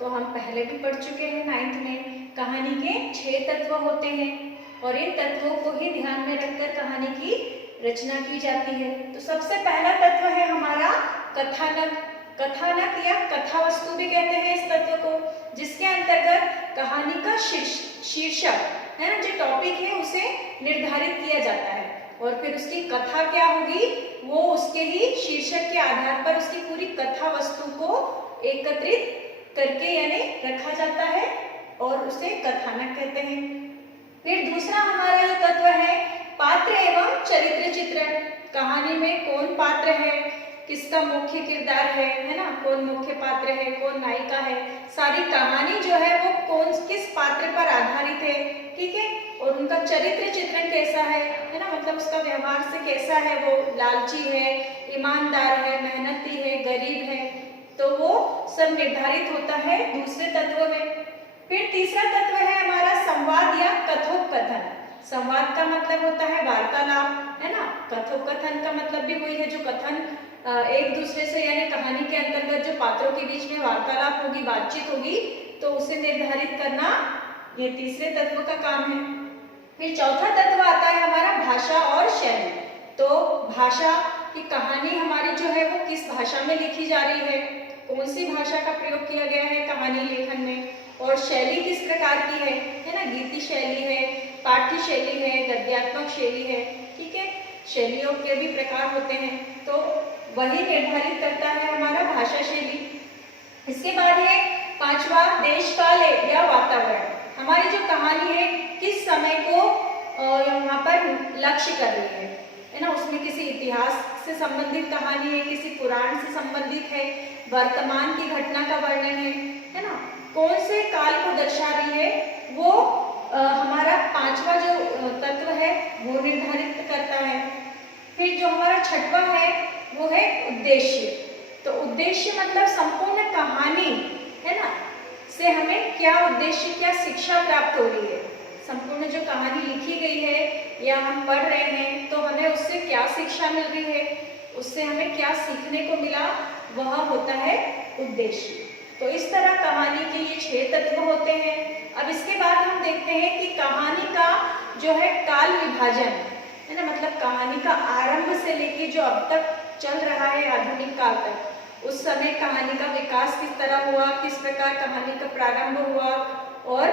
तो हम पहले भी पढ़ चुके हैं 9th में। कहानी के 6 तत्व होते हैं और इन तत्वों को ही ध्यान में रखकर कहानी की रचना की जाती है। तो सबसे पहला तत्व है हमारा कथानक। कथानक या कथा वस्तु भी कहते हैं इस तत्व को, जिसके अंतर्गत कहानी का शीर्षक है ना, जो टॉपिक है उसे निर्धारित किया जाता है और फिर उसकी कथा क्या होगी वो उसके ही शीर्षक के आधार पर उसकी पूरी कथा वस्तु को एकत्रित करके यानी रखा जाता है और उसे कथानक कहते हैं। फिर दूसरा हमारा जो तत्व है पात्र एवं चरित्र चित्रण। कहानी में कौन पात्र है, किसका मुख्य किरदार है ना, कौन मुख्य पात्र है, कौन नायिका है, सारी कहानी जो है वो कौन किस पात्र पर आधारित है, ठीक है। और उनका चरित्र चित्रण कैसा है ना, मतलब उसका व्यवहार से कैसा है, वो लालची है, ईमानदार है, मेहनती है, गरीब है, तो वो सब निर्धारित होता है दूसरे तत्व में। फिर तीसरा तत्व है हमारा संवाद या कथोपकथन। संवाद का मतलब होता है वार्तालाप, है ना। कथोपकथन का मतलब भी वही है जो कथन एक दूसरे से यानी कहानी के अंतर्गत जो पात्रों के बीच में वार्तालाप होगी, बातचीत होगी, तो उसे निर्धारित करना ये तीसरे तत्व का काम है। फिर चौथा तत्व आता है हमारा भाषा और शैली। तो भाषा की कहानी हमारी जो है वो किस भाषा में लिखी जा रही है, कौन सी भाषा का प्रयोग किया गया है कहानी लेखन में, और शैली किस प्रकार की है ना, गीति शैली है, पाठ्य शैली है, गद्यात्मक शैली है, ठीक है। शैलियों के भी प्रकार होते हैं, तो वही निर्धारित करता है हमारा भाषा शैली। इसके बाद है पांचवा देश काल या वातावरण। हमारी जो कहानी है किस समय को यहाँ पर लक्ष्य कर रही है ना, उसमें किसी इतिहास से संबंधित कहानी है, किसी पुराण से संबंधित है, वर्तमान की घटना का वर्णन है ना, कौन से काल को दर्शा रही है, वो हमारा पांचवा जो तत्व है वो निर्धारित करता है। फिर जो हमारा छठवा है वो है उद्देश्य। तो उद्देश्य मतलब संपूर्ण कहानी है ना से हमें क्या उद्देश्य, क्या शिक्षा प्राप्त हो रही है, संपूर्ण जो कहानी लिखी गई है या हम पढ़ रहे हैं तो हमें उससे क्या शिक्षा मिल रही है, उससे हमें क्या सीखने को मिला, वह होता है उद्देश्य। तो इस तरह कहानी के ये 6 तत्व होते हैं। अब इसके बाद हम देखते हैं कि कहानी का जो है काल विभाजन है ना, मतलब कहानी का आरंभ से लेके जो अब तक चल रहा है आधुनिक काल तक, उस समय कहानी का विकास किस तरह हुआ, किस प्रकार कहानी का प्रारंभ हुआ और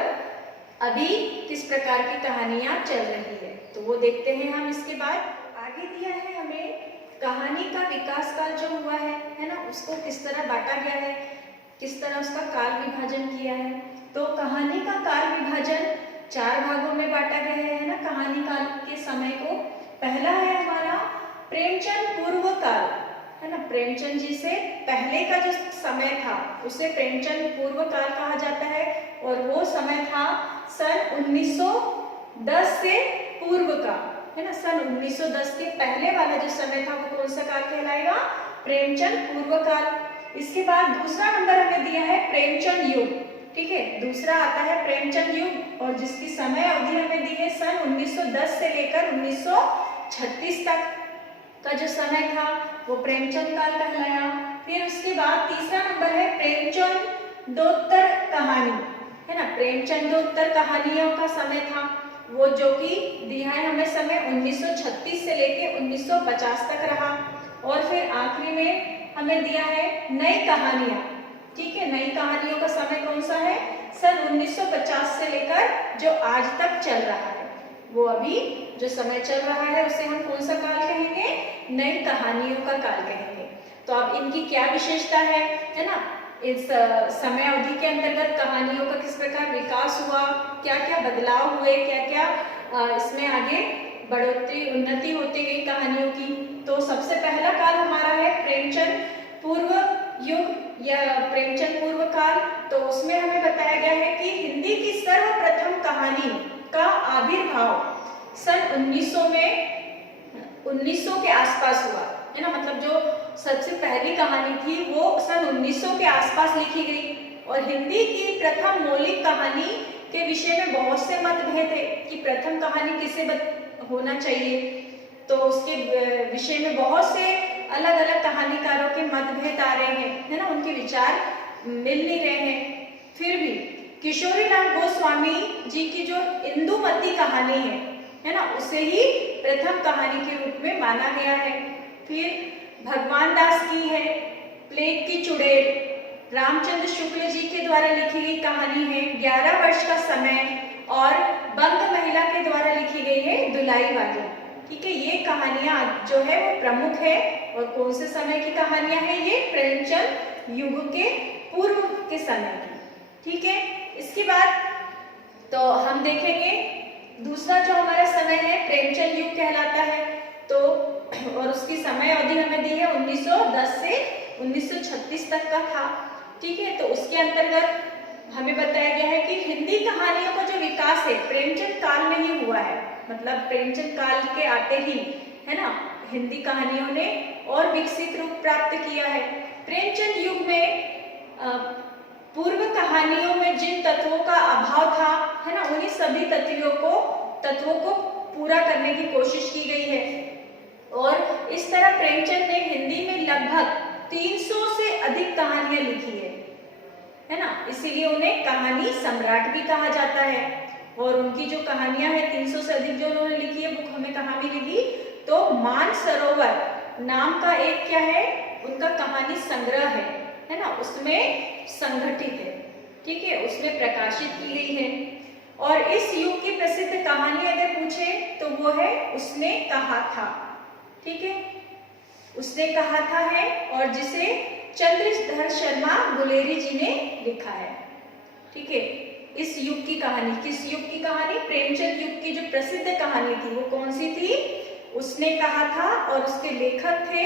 अभी किस प्रकार की कहानियां चल रही है, तो वो देखते हैं हम। इसके बाद आगे दिया है हमें कहानी का विकास काल जो हुआ है ना, उसको किस तरह बांटा गया है, किस तरह उसका काल विभाजन किया है। तो कहानी का काल विभाजन 4 भागों में बांटा गया है ना कहानी काल के समय को। पहला है हमारा प्रेमचंद पूर्व काल है ना, प्रेमचंद जी से पहले का जो समय था उसे प्रेमचंद पूर्व काल कहा जाता है और वो समय था सन 1910 से पूर्व का है ना। सन 1910 के पहले वाला जो समय था वो कौन सा काल कहलाएगा, प्रेमचंद पूर्व काल। इसके बाद दूसरा नंबर हमें दिया है प्रेमचंद युग, ठीक है, दूसरा आता है प्रेमचंद युग और जिसकी समय अवधि हमें दी है सन 1910 से लेकर 1936 तक का जो समय था वो प्रेमचंद काल कहलाया। फिर उसके बाद तीसरा नंबर है प्रेमचंदोत्तर कहानी है ना, प्रेमचंदोत्तर कहानियों का समय था वो जो कि दिया है हमें समय 1936 से लेके 1950 तक रहा। और फिर आखिरी में हमें दिया है नई कहानियां, ठीक है, नई कहानियों का समय कौन सा है, सन 1950 से लेकर जो आज तक चल रहा है, वो अभी जो समय चल रहा है उसे हम कौन सा काल कहेंगे, नई कहानियों का काल कहेंगे। तो अब इनकी क्या विशेषता है ना, इस समय अवधि के अंतर्गत कहानियों का किस प्रकार विकास हुआ, क्या क्या बदलाव हुए, क्या क्या इसमें आगे बढ़ोतरी उन्नति होती गई कहानियों की। तो सबसे पहला काल हमारा है प्रेमचंद पूर्व युग या प्रेमचंद पूर्व काल। तो उसमें हमें बताया गया है कि हिंदी की सर्वप्रथम कहानी का आविर्भाव सन 1900 के आसपास हुआ है ना, मतलब जो सबसे पहली कहानी थी वो सन 1900 के आसपास लिखी गई। और हिंदी की प्रथम मौलिक कहानी के विषय में बहुत से मतभेद है कि प्रथम कहानी किसे होना चाहिए, तो उसके विषय में बहुत से अलग अलग कहानीकारों के मतभेद आ रहे हैं है ना, उनके विचार मिल नहीं रहे हैं। स्वामी जी की जो इंदुमती कहानी है ना, उसे ही प्रथम कहानी के रूप में माना गया है। फिर भगवान दास की है प्लेग की चुड़ैल, रामचंद्र शुक्ल जी के द्वारा लिखी गई कहानी है 11 वर्ष का समय, और बंग महिला के द्वारा लिखी गई है दुलाई वाली। ठीक है, ये कहानियां जो है वो प्रमुख है। और कौन से समय की कहानियां हैं ये? प्रेमचंद युग के पूर्व के समय की। ठीक है, इसके बाद तो हम देखेंगे दूसरा जो हमारा समय है प्रेमचंद युग कहलाता है। तो और उसकी समय अवधि हमें दी है 1910 से 1936 तक का था। ठीक है, तो उसके अंतर्गत हमें बताया गया है कि हिंदी कहानियों का जो विकास है प्रेमचंद काल में ही हुआ है। मतलब प्रेमचंद काल के आते ही है ना हिंदी कहानियों ने और विकसित रूप प्राप्त किया है। प्रेमचंद युग में पूर्व कहानियों में जिन तत्वों का अभाव था है ना, उन्हीं सभी तत्वों को पूरा करने की कोशिश की गई है। और इस तरह प्रेमचंद ने हिंदी में लगभग 300 से अधिक कहानियां लिखी है ना, इसीलिए उन्हें कहानी सम्राट भी कहा जाता है। और उनकी जो कहानियां हैं 300 से अधिक जो उन्होंने लिखी है, बुक हमें कहाँ मिलेगी? तो मानसरोवर नाम का एक क्या है उनका कहानी संग्रह है ना, उसमें संगठित है। ठीक है, उसमें प्रकाशित की गई है। और इस युग की प्रसिद्ध कहानी अगर पूछे तो वो है उसने कहा था। ठीक है, उसने कहा था है, और जिसे चंद्रधर शर्मा गुलेरी जी ने लिखा है। ठीक है, इस युग की कहानी, किस युग की कहानी? प्रेमचंद युग की जो प्रसिद्ध कहानी थी वो कौन सी थी? उसने कहा था, और उसके लेखक थे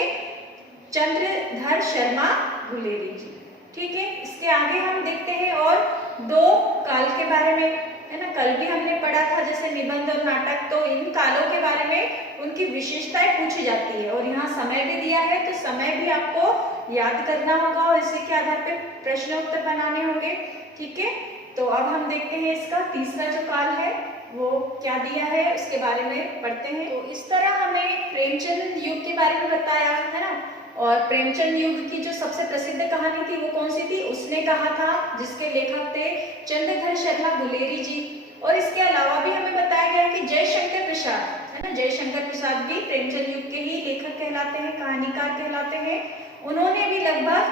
चंद्रधर शर्मा गुलेरी जी। ठीक है, इसके आगे हम देखते हैं और दो काल के बारे में है ना, कल भी हमने पढ़ा था जैसे निबंध और नाटक। तो इन कालों के बारे में उनकी विशेषताएं पूछी जाती है, और यहाँ समय भी दिया है तो समय भी आपको याद करना होगा और इसी के आधार पे प्रश्न उत्तर बनाने होंगे। ठीक है, तो अब हम देखते हैं इसका तीसरा जो काल है वो क्या दिया है, उसके बारे में पढ़ते हैं। तो इस तरह हमें प्रेमचंद युग के बारे में बताया है ना। और प्रेमचंद युग की जो सबसे प्रसिद्ध कहानी थी वो कौन सी थी? उसने कहा था, जिसके लेखक थे चंद्रधर शर्मा गुलेरी जी। और इसके अलावा भी हमें बताया गया कि जयशंकर प्रसाद है ना, जयशंकर प्रसाद भी प्रेमचंद युग के ही लेखक कहलाते हैं, कहानीकार कहलाते हैं। उन्होंने भी लगभग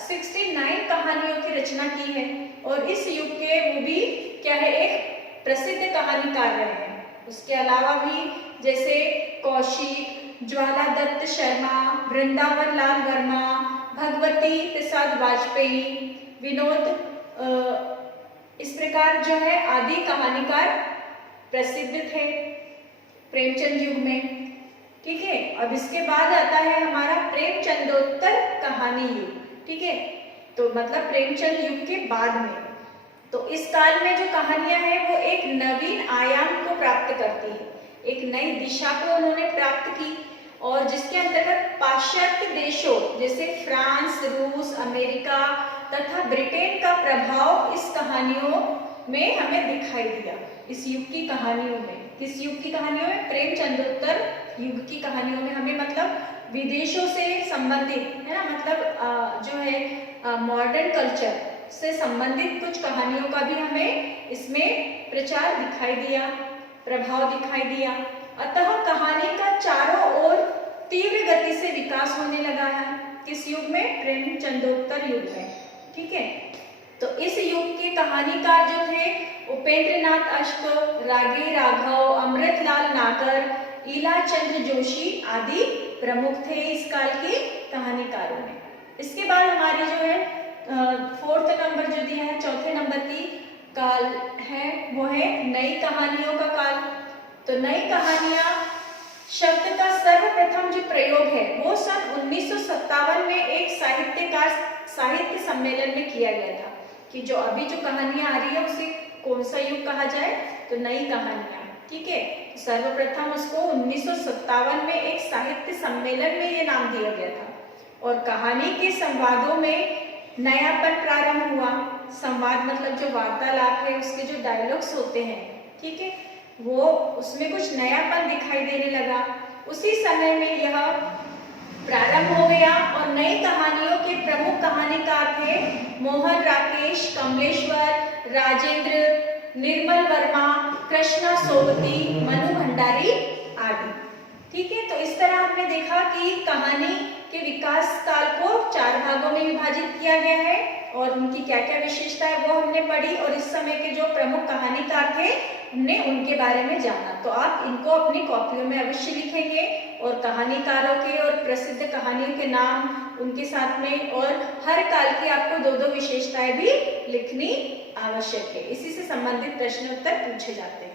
69 कहानियों की रचना की है, और इस युग के वो भी क्या है, एक प्रसिद्ध कहानीकार रहे हैं। उसके अलावा भी जैसे कौशिक, ज्वाला दत्त शर्मा, वृंदावन लाल वर्मा, भगवती प्रसाद वाजपेयी, विनोद, इस प्रकार जो है आदि कहानीकार प्रसिद्ध थे प्रेमचंद युग में। ठीक है, अब इसके बाद आता है हमारा प्रेमचंदोत्तर कहानी युग। ठीक है, तो मतलब प्रेमचंद युग के बाद में, तो इस काल में जो कहानियां हैं वो एक नवीन आयाम को प्राप्त करती है, एक नई दिशा को उन्होंने प्राप्त की, और जिसके अंतर्गत पाश्चात्य देशों जैसे फ्रांस, रूस, अमेरिका तथा ब्रिटेन का प्रभाव इस कहानियों में हमें दिखाई दिया। इस युग की कहानियों में, किस युग की कहानियों में? प्रेमचंदोत्तर युग की कहानियों में हमें मतलब विदेशों से संबंधित है ना, मतलब जो है मॉडर्न कल्चर से संबंधित कुछ कहानियों का भी हमें इसमें प्रचार दिखाई दिया, प्रभाव दिखाई दिया। अतः कहानी का चारों ओर तीव्र गति से विकास होने लगा है। किस युग में? प्रेमचंदोत्तर युग में। ठीक है, तो इस युग के कहानीकार जो थे उपेंद्रनाथ अश्क, रागी राघव, अमृतलाल नागर, ईलाचंद्र जोशी आदि प्रमुख थे इस काल के कहानीकारों में। इसके बाद हमारी जो है फोर्थ नंबर जो दिया है, चौथे नंबर की काल है वो है नई कहानियों का काल। तो नई कहानियां शब्द का सर्वप्रथम जो प्रयोग है वो सन 1957 में एक साहित्य सम्मेलन में किया गया था कि जो अभी जो कहानियां आ रही है उसे कौन सा युग कहा जाए? तो नई कहानियां। ठीक है, सर्वप्रथम उसको 1957 में एक साहित्य सम्मेलन में ये नाम दिया गया था, और कहानी के संवादों में नयापन प्रारंभ हुआ। संवाद मतलब जो वार्तालाप है उसके जो डायलॉग्स होते हैं, ठीक है, वो उसमें कुछ नयापन दिखाई देने लगा। उसी समय में यह प्रारंभ हो गया और नई कहानियों के प्रमुख कहानीकार थे मोहन राकेश, कमलेश्वर, राजेंद्र, निर्मल वर्मा, कृष्णा सोबती, मनु भंडारी आदि। ठीक है, तो इस तरह हमने देखा कि कहानी के विकास काल को 4 भागों में विभाजित किया गया है और उनकी क्या क्या विशेषता है वो हमने पढ़ी और इस समय के जो प्रमुख कहानीकार थे हमने उनके बारे में जाना। तो आप इनको अपनी कॉपियों में अवश्य लिखेंगे और कहानीकारों के और प्रसिद्ध कहानियों के नाम उनके साथ में और हर काल की आपको 2-2 विशेषताएं भी लिखनी आवश्यक है। इसी से संबंधित प्रश्न उत्तर पूछे जाते हैं।